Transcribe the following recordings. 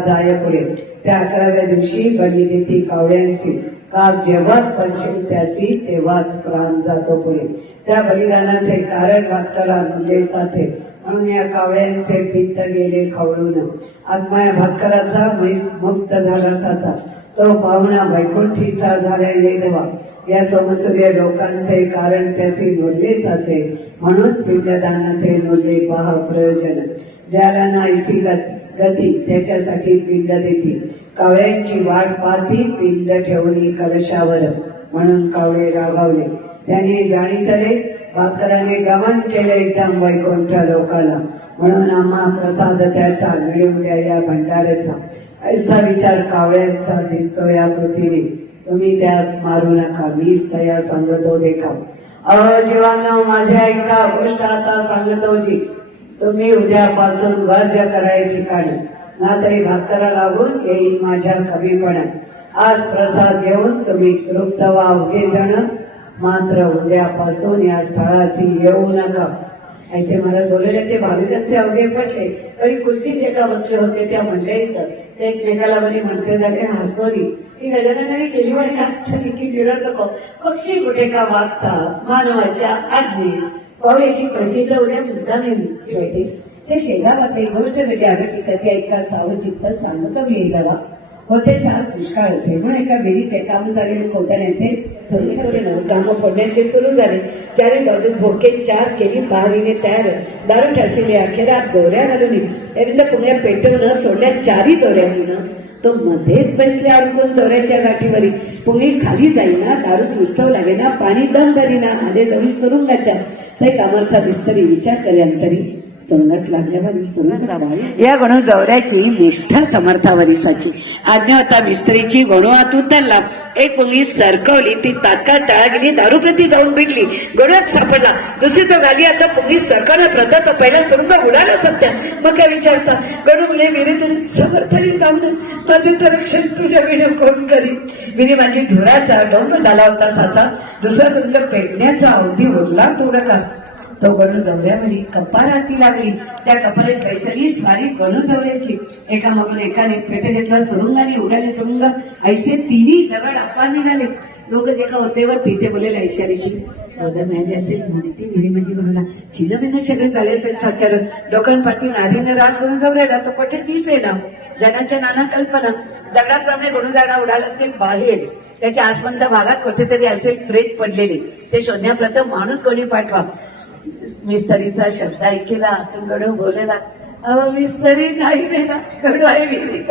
सपिंडी जाय पुढे त्या अकराव्या दिवशी बली देती कावड्यांशी काव जेव्हा स्पर्शेल त्यासी तेव्हाच प्राण जातो पुढे. त्या बलिदानाचे कारण भास्करा उल्लेसाचे म्हणून या कावळ्यांचे पित्त गेले खवळून. आत्मा या भास्कराचा म्हैस मुक्त झाला साचा. तो पाहुणा वैकुंठीचा झाला लेदवा या सोमसूर्य लोकांचे कारण त्याचे नोंदले साचे. म्हणून पिंडदानाचे नोंदले पहा प्रयोजन. ज्याला नाहीसी गत- गती त्याच्यासाठी पिंड देती. कावळ्यांची वाट पाहती पिंड ठेवणी कलशावर. म्हणून कावळे रागावले. त्याने जाणीतले वासराने गमन केले एकदम वैकुंठ लोकाला. म्हणून आम्हा प्रसाद त्याचा मिळवू द्या या भंडाऱ्याचा. ऐसा विचार कावळ्यांचा दिसतो या कृतीने. तुम्ही त्यास मारू नका मीच तया सांगतो देखा अ जीवांना माझ्या एका गोष्ट आता सांगतो जी. तुम्ही उद्यापासून वर्ज कराय ठिकाणी. ना तरी भास्करा लागून येईल माझ्या कमीपणा. आज प्रसाद घेऊन तुम्ही तृप्त वा उघे जण. मात्र उद्यापासून या स्थळाशी येऊ नका. ऐसे मला बोलले ते भाविकांचे अवघे पडले. तरी कुस्तीत एका बसले होते त्या मंडळीत ते एकमेकाला म्हणे म्हणते जागे हसवली की गजाननाने केली म्हणे असताना की निरर्थक हो. पक्षी कुठे का वागता मानवाच्या पाहू याची प्रचित्र उद्या मुद्दा नाही ठेवते ते शेगावात एक गोष्ट भेटे आगटी कथे ऐका सावचित्त सांगत मी होते सार दुष्काळाचे म्हणून एका वेळीचे काम झालेले कोट्याण्याचे सगळीकडे काम पडण्याचे सुरू झाले. त्याने बाजूस भोके चार केली बारीने तयार. दारू ठासिले अखेर आत दोऱ्या घालून एरंड पुण्या पेटवून सोडल्या चारही दोऱ्या घेऊन तो मध्येच बसले अडकून दोऱ्याच्या गाठीवरी. पुणे खाली जाईना दारू सुस्तव लागेना पाणी दम धरीना आले जवळ सुरुंगाच्या. ते कामाचा विस्तरी विचार कऱ्यांतरी सोनस लागल्यावर सोनस या गणू जवऱ्याची निष्ठा समर्थावरीसाची आज्ञा होता विस्त्रीची गणू आत उतरला एक मुलगी सरकवली ती तात्काळ तळा गेली दारूप्रती जाऊन भेटली. गणूत सापडला. दुसरी तर आली आता पुंगी सरकारला तो पहिला सुरुंग उडाला सत्या. मग काय विचारता? गणू म्हणे विहिरीतून समर्थाने थांबलं माझे तर रक्षण तुझ्या विणे कोण करी विहिरी माझी धुराचा डोंब झाला होता साचा. दुसरा सुंदर पेटण्याचा अवधी उरला थोडं का तो गणू जवळ्यावरी कप्पा राहती लागली. त्या कपारीत बैसली स्वारी गणू जवळ्याची. एका मगून एकाने पेटे घेतला सुरुंगाने उडाले सुरुंग. ऐसे तिन्ही दगड अप्पा निघाले. लोक जे का होते वर तिथे बोलेल ऐशारी वगैरे मिळाली असेल म्हणे ती म्हणजे म्हणला चिल महिने सगळे झाले असेल साचार लोकांपाठी नारीने राग करून जवळ्याला तो कोठे दिस ना जगाच्या नाना कल्पना. दगडाप्रमाणे गणू जाणा उडाला असेल बाहेर त्याच्या आसमंत भागात कुठेतरी असेल प्रेत पडलेले. ते शोधण्याप्रथम माणूस कोणी पाठवा? मिस्तरीचा शब्द ऐकला आतून गडू बोलला. अहो मिस्तरी नाही गेला गडू आहे विहिरीत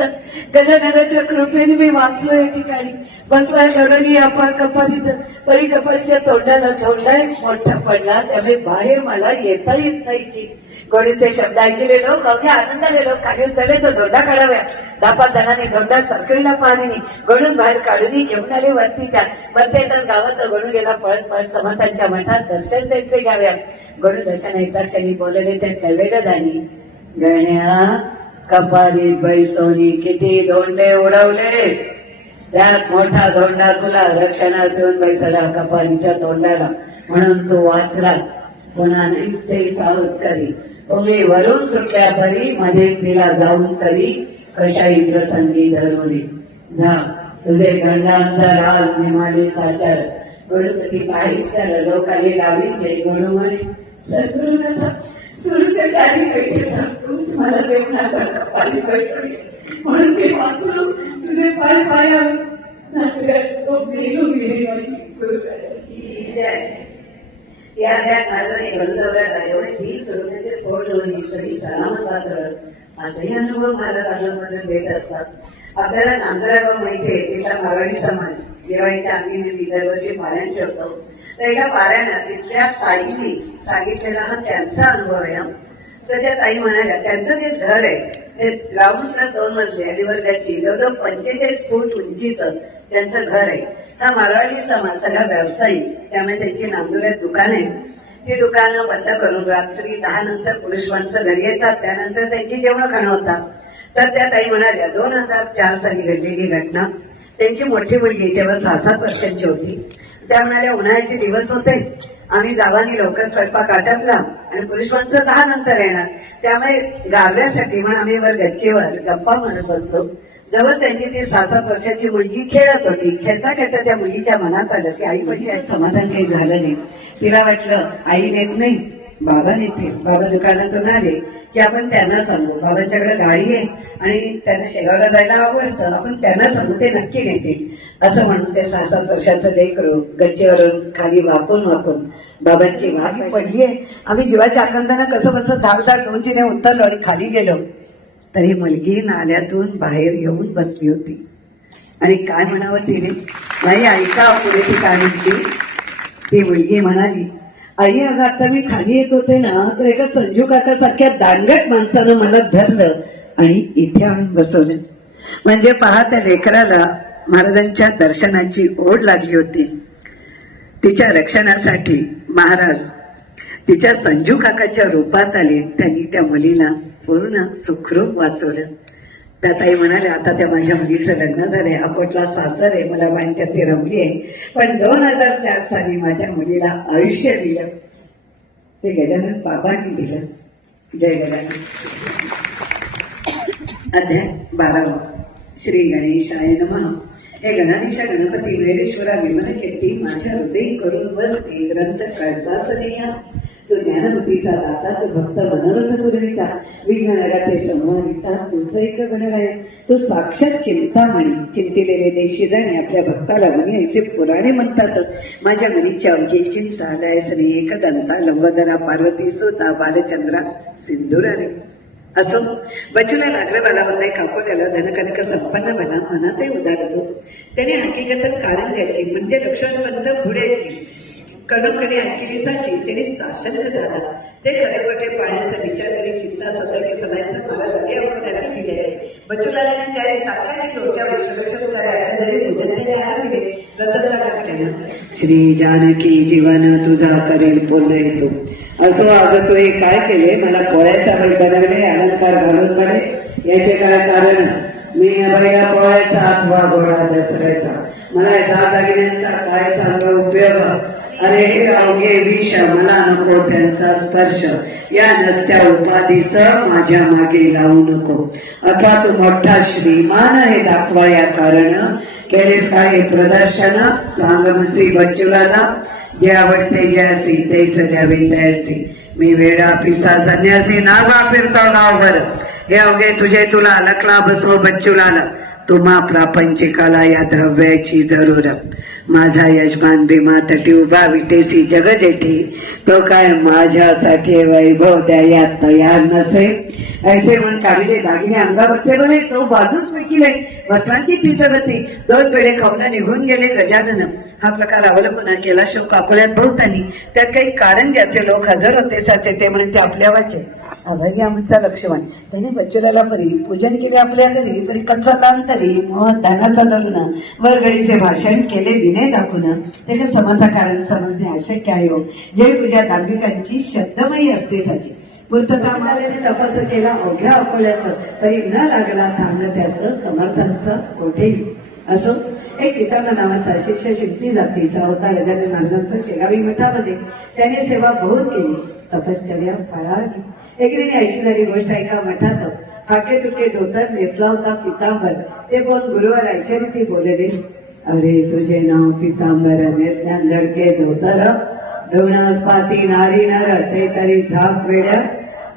गजाननाच्या कृपेने मी वाचलो या ठिकाणी. बसलाय लढणी अपार कपालीत परी कपारीच्या तोंडाला तोंडा एक मोठा पडला त्यामुळे बाहेर मला येता येत नाही की. कोणीचे शब्द ऐकले लोक अवघ्या आनंदाने लोक खाली उतरले तो दोंडा काढाव्या दहा जणांनी दोंडा सरकरीला पाहणे गणून बाहेर काढून घेऊन आले वरती त्या. वरती येताच गावात गणू गेला पळत पळत समर्थांच्या मठात दर्शन त्यांचे घ्याव्या गणू दर्शन येतात क्षणी बोलले त्या कवेड झाली गण्या कपारी बैसोनी किती धोंडे उडवलेस? त्यात मोठा धोंडा तुला रक्षणास येऊन बैसला कपारीच्या तोंडाला म्हणून तू वाचलास. पुन्हा नाही साहस करी. तुम्ही वरून सुटल्या परी मध्येच तिला जाऊन तरी कशा इंद्रसंगी धरवली जा तुझे गंडांतर आज निमाली साचर. गणपती काही तर लोकाली लावीचे गुणू म्हणे सद्गुरु कथा चारी तूच मला कपाली म्हणून मी वाचलो तुझे पाय तो गेलो जय. या त्यात माझं एक एवढे सुरुवातीचे स्फोट होऊन ही सगळी सलामत वाचवत असेही अनुभव मला चालूमध्ये देत असतात. आपल्याला नांदरागाव माहिती आहे तिथला मारवाडी समाज. दिवाळीच्या आधी मी दरवर्षी पालन ठेवतो तर एका पारायणात तिथल्या ताईने सांगितलेला हा त्यांचा अनुभव आहे तर त्या ताई म्हणाल्या त्यांचं जे घर आहे ते ग्राउंड प्लस दोन मजली आणि वर्गाची जवळजवळ पंचेचाळीस फूट उंचीचं त्यांचं घर आहे. हा मारवाडी समाज सगळा व्यावसायिक त्यामुळे त्यांची नांदुऱ्यात दुकान आहे. ती दुकानं बंद करून रात्री दहा नंतर पुरुष माणसं घरी येतात. त्यानंतर त्यांची जेवण खाणं होतात तर त्या ताई म्हणाल्या दोन हजार चार साली घडलेली घटना. त्यांची मोठी मुलगी तेव्हा सहा सात वर्षांची होती. त्या म्हणाल्या उन्हाळ्याचे दिवस होते. आम्ही जावानी लवकर स्वयंपाक आटपला आणि पुरुष माणसं दहा नंतर येणार. त्यामुळे गाव्यासाठी म्हणून आम्ही वर गच्चीवर गप्पा मारत बसतो जवळ त्यांची ती सहा सात वर्षाची मुलगी खेळत होती. खेळता खेळता त्या मुलीच्या मनात आलं की आई पैसे समाधान काही झालं नाही. तिला वाटलं आई नेत नाही. बाबा नेते बाबा दुकानातून आले की आपण त्यांना सांगू बाबांच्याकडे गाडी आहे आणि त्यांना शेगावला जायला आवडतं आपण त्यांना सांगू ते नक्की नेतील असं म्हणून ते सहा सात वर्षाचं लेकरू गच्चीवरून खाली वाकून वाकून बाबांची वाघ पडली आहे. आम्ही जीवाच्या आनंदानं कसं बसं धाड धाड दोनचीने उतरलो आणि खाली गेलो. तरी मुलगी नाल्यातून बाहेर येऊन बसली होती. आणि काय म्हणावं तिने? नाही ऐका पुढे ती काय म्हणती? ती मुलगी म्हणाली आई अगं आता मी खाली येत होते ना तर एका संजू काका सारख्या दांडगट माणसानं मला धरलं आणि इथे आणून बसवलं. म्हणजे पहा त्या लेकराला महाराजांच्या दर्शनाची ओढ लागली होती. तिच्या रक्षणासाठी महाराज तिच्या संजू काकाच्या रूपात आले. त्यांनी त्या मुलीला पूर्ण सुखरूप वाचवलं. त्या ताई म्हणाल्या आता त्या माझ्या मुलीचं लग्न झालंय अकोटला सासर आहे मला बायांच्यात ते रमली आहे. पण दोन हजार चार साली माझ्या मुलीला आयुष्य दिलं. ते गजानन बाबांनी दिलं. जय गजानन. अध्याय बारावा. श्री गणेशाय नम. हे गणाधीशा गणपती वेरेश्वरा विमन केती माझ्या हृदय करून बसते ग्रंथ कळसासनिया तो ज्ञानबुद्धीचा दाता तो भक्त मनोरथ पुरविता विघ्नरा ते संवादिता तुझं एक गणराय. तो साक्षात चिंतामणी चिंतिलेले देशी आपल्या भक्ताला म्हणे ऐसे पुराणे म्हणतात. माझ्या मनीच्या अवघी चिंता लयसनी एकदंता लंबधरा पार्वती सोता बालचंद्रा सिंधुराने असो बचूला लागलं मला म्हणताय काकोल्याला धनकनक संपन्न मला मनाचे उदार असो. त्याने हकीकत कारण द्यायची म्हणजे लक्ष्मणपंत पुढ्याची कडकडे अंकिरीसाठी त्याने साशंक झाला. ते खरेपटे पाण्याचा विचार करी चिंता सतर्क सदायचं मला झाली आपल्याला दिले बचूला त्याने तासाने लोच्या श्री जानकी जीवन तुझा करेल बोलले तू असो आज तू हे काय केले मला पोळ्याचा बळी बनवले अलंकार घालून पडे याचे काय कारण? मी या पोळ्याचा अथवा गोळा दसऱ्याचा. मला दहा दागिन्यांचा काय सांग उपयोग? अरे हे अवघे विष मला नको त्यांचा स्पर्श. या नसत्या उपाधीच माझ्या मागे लावू नको. अथवा तू मोठा श्रीमान हे दाखवा या कारण. केलेस का हे प्रदर्शन सांगमसी बच्चुराला. जे आवडते जयासी तेच द्यावे तयासी. मी वेडा पिसा संन्यासी नागा फिरतो गावभर हे अवघे तुझे तुला लकला बसो बच्चुलाला तुम्हा प्रापंचिकाला या द्रव्याची जरूर. माझा यजमान भीमा तटी उभा विटेसी जगजेठी. तो काय माझ्यासाठी वैभव द्याया तयार नसे. ऐसे म्हण काढले दागिने अंगावरचे बने तो बाजूच विकिले वस्त्रांची तिचं गती दोन पेढे खाऊन निघून गेले गजानन. हा प्रकार अवलंबना केला शोक अकोल्यात बहुतांनी त्यात काही कारण ज्याचे लोक हजर होते साचे ते म्हणे ते आपल्या वाचे अभय आमचा लक्ष्मण. त्याने बच्चुराला परी पूजन केले आपल्या घरी परी कच्चा तरी मग धनाचा लग्न वरगडीचे भाषण केले विनय दाखवून. त्याच्या समाधा कारण समजणे अशक्य आहे हो. जय पूजा धार्मिकांची शब्दमयी असते साची. पूर्तता मालेने तपास केला अवघ्या अकोल्यास तरी न लागला थांबलं त्याच समर्थांचं कोठेही. असो एक पितांना नावाचा शिष्य शिल्पी जातीचा होता गजानन महाराजांचा शेगावी मठामध्ये. त्याने सेवा बहुत केली. तपश्चर्या फळावली एकीने ऐशी झाली गोष्ट ऐका मठात फाटके तुटके धोतर नेसला होता पितांबर. ते बोल गुरुवार ऐश्वरी बोलले अरे तुझे नाव पितांबर नेसल्या लडके धोतर. डोणास पाती नारी नर ते तरी झाप वेड्या.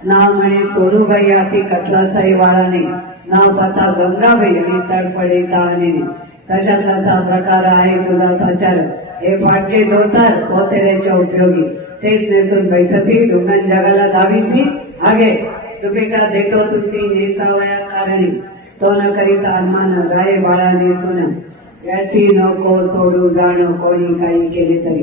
नाव म्हणे सोनूबाई आती कटलाचाही वाळाने. नाव पाता गंगाबाई आणि तडफडी ताने तशातलाचा प्रकार आहे तुझा संचार? हे फाटके धोतर पोतेऱ्याच्या उपयोगी. तेच नेसून बैससी दुखन जगाला दावीसी ಹಾಗೆ तुपिका देतो तुसी ನೇಸಾವಯ ಕಾರಣಿ. ತೋನ ಕರಿತ करिता अनमान गाय बाळा नेसून यासी नको सोडू जाणं कोणी काही केले तरी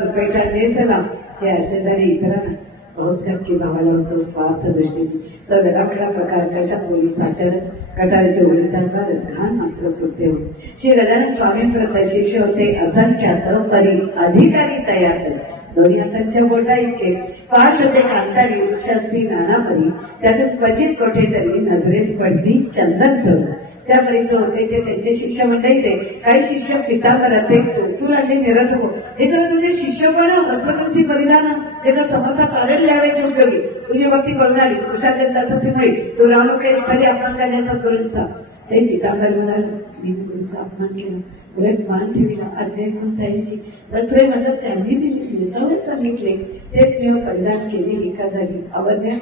दुपेटा नेसला हे असे जरी इतरांना बहुसर की भावाला होतो स्वार्थ दृष्टीने तर वेगळा प्रकार कशा पोलीस आचरण कटाळचे उलटांवर घाण मात्र सुटते श्री गजानन स्वामी प्रत शिष्य होते असंख्यात परी अधिकारी तयार दोन्ही हातांच्या बोटा इतके. पाच होते कांतारी वृक्षास्ती नानापरी. त्यातून क्वचित कुठेतरी नजरेस पडली चंदन तरुण त्या बळीचं होते ते त्यांचे शिष्य मंडळी ते. काही शिष्य पितांबरात ते टोचू निरत हो. हे जर तुझे शिष्य पण वस्त्रकलसी परिधान? जेव्हा समर्था कारण लिहावेचे उपयोगी तुझी भक्ती करून आली कुशाच्या तसं सिंहळी तू राहू काही स्थळी अपमान करण्याचा करूनचा ते पितांबर म्हणाल मी गुरुचा अपमान केला. उलट मान ठेवला अध्याय म्हणता त्यांची तसले माझं त्यांनी दिली सवय सांगितले. तेच मी कल्याण केली विका झाली अवज्ञा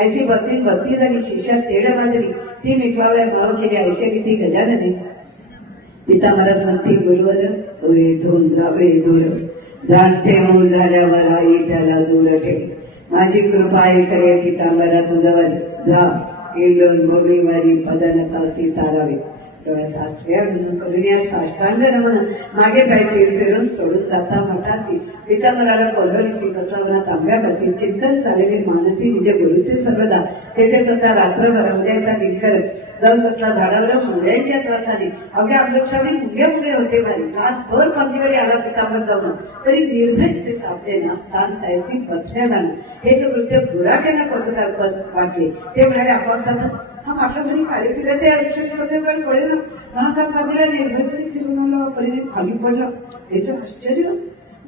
ऐसी भक्ती भक्ती झाली शिष्यात तेढ माजली ती मिटवाव्या भाव केली ऐशा किती गजानने पिता मला सांगते गुरुवर तो येथून जावे दूर. जाणते मूळ झाल्यावर आई त्याला दूर ठेव. माझी कृपा आई करे पितांबरा तुझ्यावर जा. किल्लोन भोगीवारी पदनतासी तारावे डोळ्यात आसव्या म्हणून करुण्या साष्टांग नमन मागे पाय फिर फिरून सोडून जाता मठासी पितांबराला कोंडोलीसी कसलावना चांगल्या बसी चिंतन चालेले मानसी म्हणजे गुरुचे सर्वदा. तेथे जाता रात्रभर उद्या येता दिनकर जाऊन बसला झाडावर मुंड्यांच्या त्रासाने. अवघ्या अमृक्षावी मुंग्या मुंगे होते भारी रात भर पंक्तीवरी आला पितांवर जाऊन. तरी निर्भय ते सापडे ना स्थान तैसी बसल्या जाणं. हे जे कृत्य गुराख्यानं कौतुकास्पद वाटले ते म्हणाले आपोआप जातात हा आपल्या घरी कार्य केलं ते आयुष्यात सध्या काही पडेल ना महासाहेब संपादिला निर्भयपणे फिरून आला परिणाम खाली पडला. त्याचं आश्चर्य.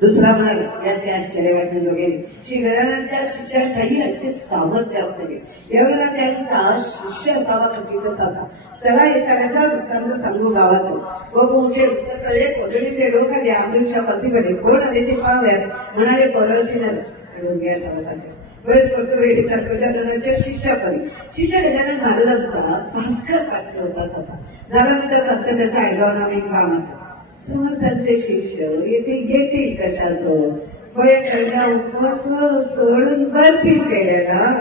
दुसरा म्हणाल या ते आश्चर्य वाटणे जोगे. श्री गजाननच्या शिष्याठाई असे सावध जास्त असते एवढा त्यांचा शिष्य असावा कचित साचा चला येतानाचा वृत्तांत सांगू गावात व मोठे उत्तरकडे कोठडीचे लोक आले आमृक्षा पसीकडे कोण आले ते पाहाव्या म्हणाले पौरवसीनर घ्या सवासाच्या वेळेस करतो वेळेच्या गजाननाच्या शिष्यापरी शिष्य गजानन महाराजांचा भास्कर पाठवत होता असाचा झाल्यानंतर संत त्याचा आडगाव नाम एक काम होता समर्थांचे शिष्य येथे येतील कशासो वय करण्या उपवास सोडून बर्फी केल्याला?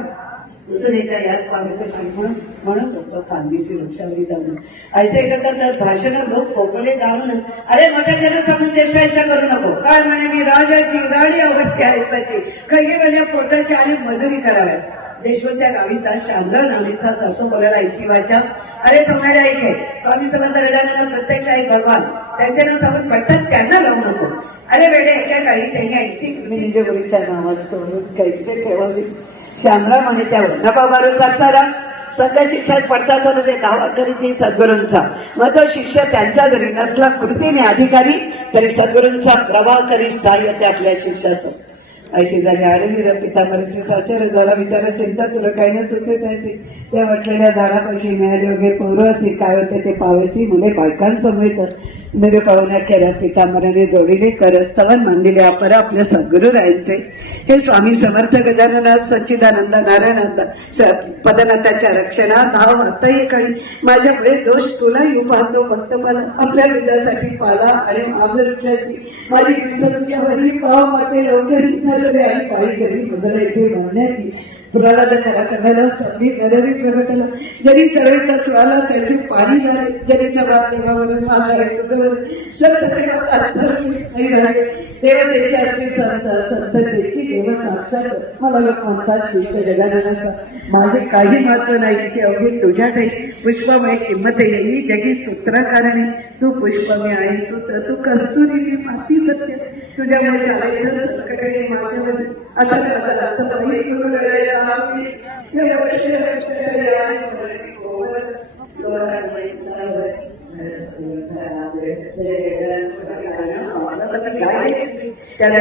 दुसरं येता याच पावित्र संपूर्ण म्हणत असतो खानदिसी वृक्षावरी जाऊन. ऐसे एका करतात भाषण लोक कोकले जाऊन अरे मोठ्या जन सांगून चेष्टा इच्छा करू नको. काय म्हणे मी? राजाची राणी अवघ्या ऐसाची खैगे गण्या पोटाची आणि मजुरी कराव्या देशवंत्या गावीचा शानदार नामीचा जातो बोलायला ऐसिवाच्या अरे समाजा आहे. स्वामी समर्थ गजानन प्रत्यक्ष आहे भगवान. त्यांचे नाव सांगून पटत त्यांना लावू नको. अरे वेडे एका काळी त्यांनी ऐसी म्हणजे गुरुच्या नावात सोडून कैसे ठेवावी? श्यामराव म्हणे त्यावर नका करू चाचारा संघ शिक्षाच पडताच म्हणून ते दावा करीत नाही सद्गुरूंचा. मग तो शिष्य त्यांचा जरी नसला कृतीने अधिकारी तरी सद्गुरूंचा प्रभाव करीत सहाय्य ते आपल्या शिष्याचं ऐशी झाली. आडवी र पितांबरसी साचर झाला विचारा चिंता तुला काही न सुचत असे. त्या म्हटलेल्या झाडापाशी मिळाले वगैरे पौर असे. काय होते ते पावसी मुले बायकांसमवेत. निरुपावना केल्या पितांबराने जोडिले करस्तवन मांडिले. अपर आपल्या सद्गुरू राहायचे हे स्वामी समर्थ गजाननाथ सच्चिदानंद नारायणात पदनाथाच्या रक्षणात धाव आताही काळी माझ्या पुढे दोष तुला येऊ पाहतो भक्त मला आपल्या विद्यासाठी पाला आणि आमरक्षासी माझी विसरून घ्या वरी पाव माते लवकर ठरवले आणि पाळी घरी बदल येथे बांधण्याची कुणाला करा करण्याला संधी नररी प्रगटला. जरी चढवित स्वराला त्याचे पाणी झाले जरी जबाब देवावरून माझा तुझवर संत तेव्हा तात्पर्य स्थायी राहिले देवतेचे असते संत संत त्याची देव साक्षात. मला लोक म्हणतात शिष्य गजाननाचा माझे काही महत्त्व नाही की अवघे तुझ्याकडे पुष्पमय किंमत ही जगी सूत्र कारणे तू पुष्पमय आई सूत्र. तू कस्तुरी मी माती सत्य. तुझ्यामुळे चालायचं सगळे माझ्यामध्ये. आता आता आता पहिली गुरु लढायला त्याला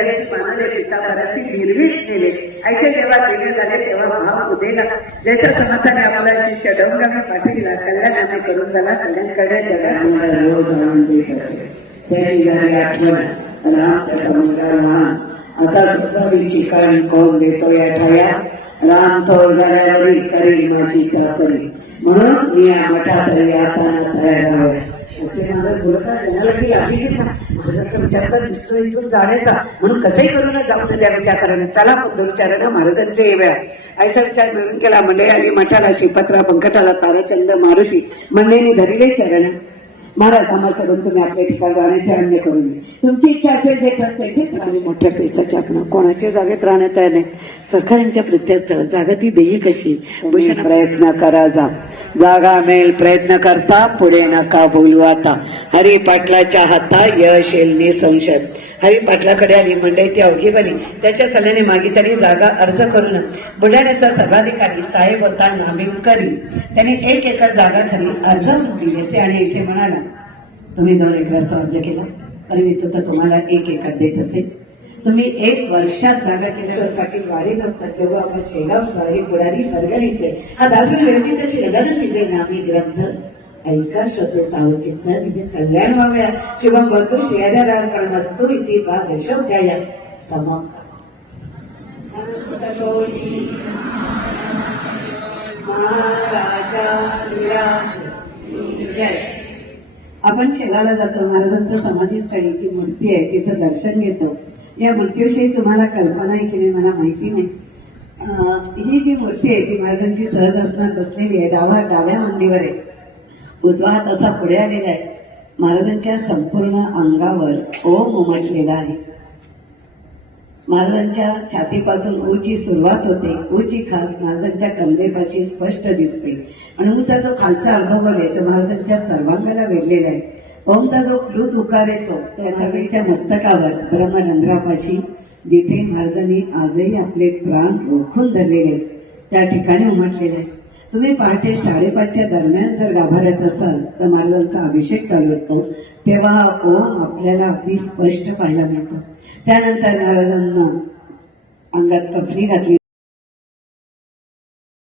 निर्विष केले ऐसे जेव्हा दिले झाले तेव्हा भाव उदेला ज्याच्या समाजाने आपला शिष्य डोंगाने पाठविला कल्याणाने करून त्याला सगळ्यांकडे त्याची झाली आठवण राम त्याचा मुलगा लहान आता स्वतःची ठिकाण कोण देतो या ठाया राम थोर झाल्यावरी करील माझी चाकरी म्हणून मी या मठात आताना तयार हवे असे माझं बोलता जनाला की लागलीच ना महाराजांचा विचार तर दिसतो इथून जाण्याचा. म्हणून कसंही करू ना जाऊ न द्यावे त्या कारण चला पद्धतीचारण महाराजांचे हे वेळा. ऐसा विचार मिळून केला मंडळी आली मठाला शिपत्रा पंकटाला ताराचंद मारुती. मंडळीने धरिले चरण. महाराज आम्हा सगळं तुम्ही आपल्या ठिकाणी राहण्याचे अन्य करून. तुमची इच्छा असेल देतात तेथेच राहा. आणि मोठ्या पेचाच्या आपण कोणाच्या जागेत राहण्यात तयार नाही. सरकारांच्या प्रत्यर्थ जागा ती देईल कशी प्रयत्न करा जा. जागा मिळेल प्रयत्न करता पुढे नका बोलू आता. हरी पाटलाच्या हाता यश येईल निसंशय. हरी पाटलाकडे आली मंडई ती अवघी बली त्याच्या सल्ल्याने मागितली जागा अर्ज करून बुलढाण्याचा सर्वाधिकारी साहेब होता नामिवकरी त्यांनी एक एकर जागा खरी अर्ज दिली असे आणि असे म्हणाला तुम्ही दोन एकदा अर्ज केला. तर मी तर तुम्हाला एक एकात देत असेल तुम्ही एक वर्षात जागा केल्यावर पाटील वाडेगावचा जेव्हा आपण शेगावचा हे पुढारी परगणीचे हा दासन विरचित शिरदान विजय नामी ग्रंथ ऐका श्रोते सावचित्त म्हणजे कल्याण व्हाव्या शिवम बतू शेजारार्पण असतो इति बा दशोध्याय समाप्त. महाराजा जय. आपण शेगावला जातो महाराजांचं समाधीस्थळी ती मूर्ती आहे तिचं दर्शन घेतो. या मूर्तीविषयी तुम्हाला कल्पना आहे की नाही मला माहिती नाही. ही जी मूर्ती आहे ती महाराजांची सहज असणार बसलेली आहे डावा डाव्या मांडीवर आहे. उजवा हात असा पुढे आलेला आहे. महाराजांच्या संपूर्ण अंगावर ओम उमटलेला आहे. महाराजांच्या छातीपासून ऊची सुरुवात होते. ऊची खास महाराजांच्या कमरेपाशी स्पष्ट दिसते. आणि ऊचा जो खालचा अनुभव आहे तो महाराजांच्या सर्वांगाला वेढलेला आहे. ओमचा जो क्लूत उकार येतो त्याच्या सगळीच्या मस्तकावर ब्रह्मरंध्रापाशी जिथे महाराजांनी आजही आपले प्राण ओळखून धरलेले त्या ठिकाणी उमटलेले आहे तुम्ही पहाटे साडेपाचच्या दरम्यान जर गाभाऱ्यात असाल तर महाराजांचा अभिषेक चालू असतो. तेव्हा ओम आपल्याला अगदी स्पष्ट पाहायला मिळतो. त्यानंतर महाराजांना अंगात कफनी घातली.